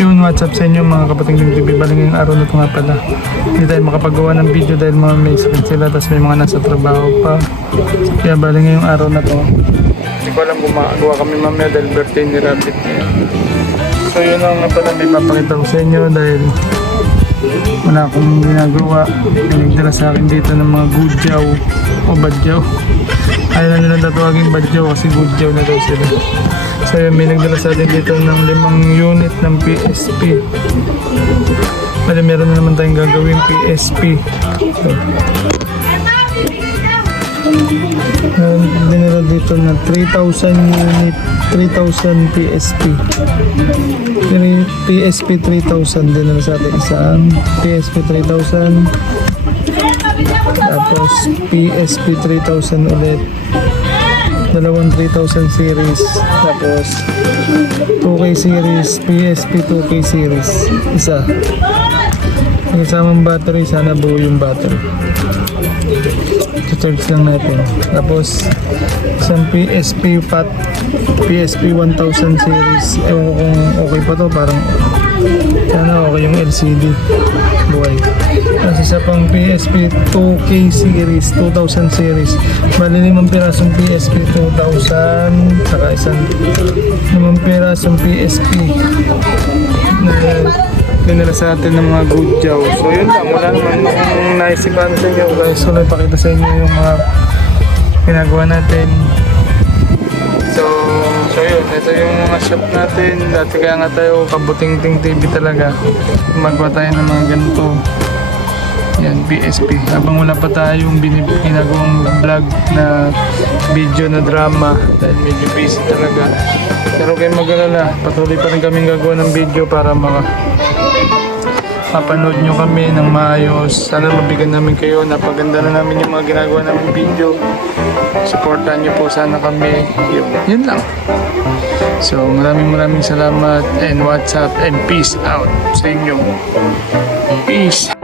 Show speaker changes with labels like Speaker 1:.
Speaker 1: Yun, what's up sa inyo mga kapating ng TV. Bali ngayong araw na ito nga pala. Hindi tayo makapagawa ng video dahil mga may sakit sila tapos may mga nasa trabaho pa. Kaya bali ngayong araw na to. Hindi ko alam kung makagawa kami mamaya dahil birthday ni Rabbit. So yun lang pala may papakita ko sa inyo dahil wala akong ginagawa. Pinagdala sa akin dito ng mga gudyaw o badyaw. Ayaw na nila tatawagin kasi gudyaw na daw sila. So yun, may nagdala sa atin dito ng limang unit ng PSP. Bali, meron na naman tayong gagawin PSP. So, meron din nila dito na 3,000 unit, 3,000 PSP. PSP 3,000 din nila sa atin isang PSP 3,000 tapos PSP 3,000 ulit. Dalawang 3,000 series. Tapos 2K series PSP 2K series. Isa. Yung kasamang battery sana buo yung battery. Charge lang natin. Tapos isang PSP fat PSP 1000 series. Ewan ko kung okay pa to parang sana okay yung LCD buhay tapos isa pang PSP 2K series 2000 series bali limang pirasong PSP 2000 saka isang limang pirasong PSP na dinala sa atin ng mga good jow. So yun lang, wala naman akong naisipan sa inyo guys. So napakita sa inyo yung mga ginagawa natin. So, yun, ito yung mga shop natin. Dati kaya nga tayo kabuting-ting TV talaga. Magawa tayo ng mga ganito. Yan, PSP. Habang wala pa tayong ginagawang vlog na video na drama dahil medyo busy talaga. Pero kayo mag-alala, patuloy pa rin kaming gagawa ng video para mga mapanood nyo kami ng maayos. Sana mabigyan namin kayo. Napaganda na namin yung mga ginagawa namin video. Supportan nyo po sana kami. Yun, yun lang. So maraming maraming salamat and what's up and peace out sa inyo. Peace.